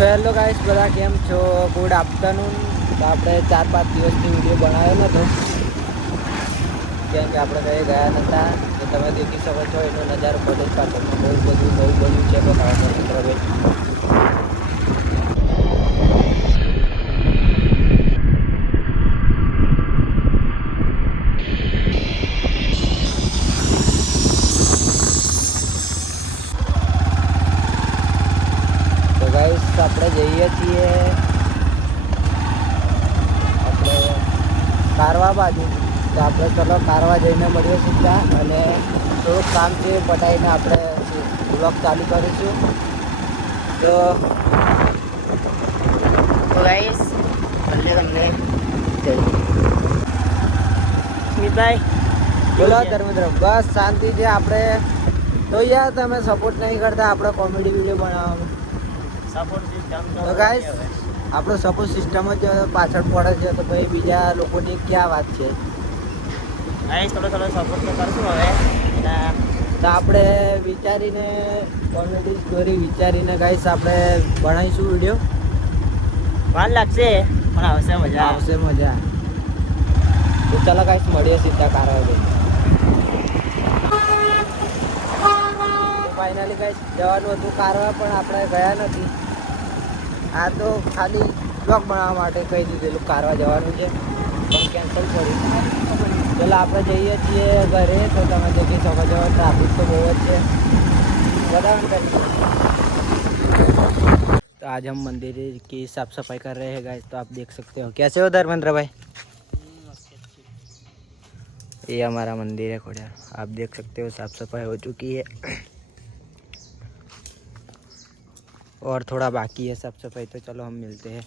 So hello guys, બધા કેમ છો? Good afternoon. તો આપણે 4-5 દિવસથી વિડીયો બનાવ્યો નહોતો કેમ કે આપણે કંઈ ગયા નહોતા. તો તમે દેખી શકો છો એનો નજારો કોલેજ પાછળનો બહુ બધું છે. બતાવો મિત્રભાઈ. ગાઈસ આપણે જઈએ છીએ આપણે કારવા બાજુ. તો આપણે ચલો કારવા જઈને મળીએ સીધા, અને થોડુંક કામ છે પટાઈને આપણે બ્લોગ ચાલુ કરીશું. તો ગાઈસ તમને સ્મિતભાઈ બોલો ધર્મેન્દ્ર. બસ શાંતિ છે. આપણે તો યાર તમે સપોર્ટ નહીં કરતા આપણે કોમેડી વિડીયો બનાવવામાં. તો ગાઈસ આપણો સપોર્ટ સિસ્ટમ જ પાછળ પડે છે. તો ભાઈ બીજા લોકોની ક્યાં વાત છે. થોડો સપોર્ટ તો કરશું હવે. તો આપણે વિચારીને કોમેડી સ્ટોરી વિચારીને ગાઈસ આપણે બનાવીશું વિડીયો. વાર લાગશે પણ આવશે મજા. આવશે મજા. તો ચાલો ગાઈસ મળીએ સીધા કારવા જઈએ. ફાઇનલી ગાઈસ જવાનું હતું કારવા, પણ આપણે ગયા નથી. આ તો ખાલી બ્લોગ બનાવવા માટે કહી દીધેલું કારવા જવાનું છે, પણ કેન્સલ કર્યું. ચાલો આપણે જઈએ છીએ ઘરે. તો તમે દેખી શકો છો ટ્રાફિક તો બહુ જ છે. बराबर। तो आज हम मंदिर की साफ सफाई कर रहे हैं गाइस। तो आप देख सकते हो। कैसे हो धर्मेंद्र भाई? ये हमारा मंदिर है खोड़ियार। आप देख सकते हो साफ सफाई हो चुकी है और थोड़ा बाकी है साफ सफाई। तो चलो हम मिलते हैं।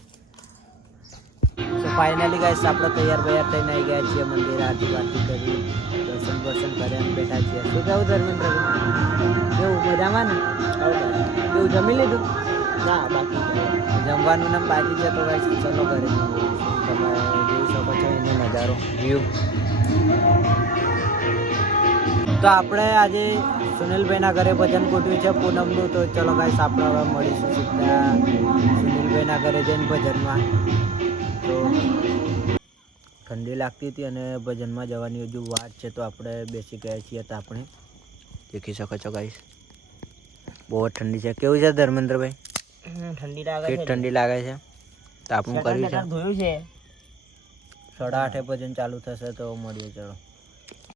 तो फाइनली गाइस આપણે તૈયાર થઈને આવી ગયા છીએ મંદિર. આરતી બારતી કરી દર્શન કરે અને બેઠા છીએ. શું કેવું ધર્મેન્દ્ર? કેવું મજામાં ને? કેવું જમી લીધું? ના બાકી જમવાનું ને બાકી છે. તો ગાઈસ ચલો ઘરે તમે જોઈ શકો છો એનો નજારો વ્યૂ. તો આપણે આજે સુનિલભાઈના ઘરે ભજન ગોઠવ્યું છે પૂનમનું. તો ચલો ગાઈસ આપણે હવે મળીશું સીધા સુનિલભાઈના ઘરે જઈને ભજનમાં. તો ઠંડી લાગતી હતી અને ભજનમાં જવાની હજુ વાત છે. તો આપણે બેસી ગયા છીએ. તો આપણે દેખી શકો છો ગાઈસ બહુ ઠંડી છે. કેવું છે ધર્મેન્દ્રભાઈ? ઠંડી લાગે છે. ઠંડી લાગે છે. તો આપણું કર્યું છે ધોયું છે. 8:30 ભજન ચાલુ થશે. તો મળીએ ચલો.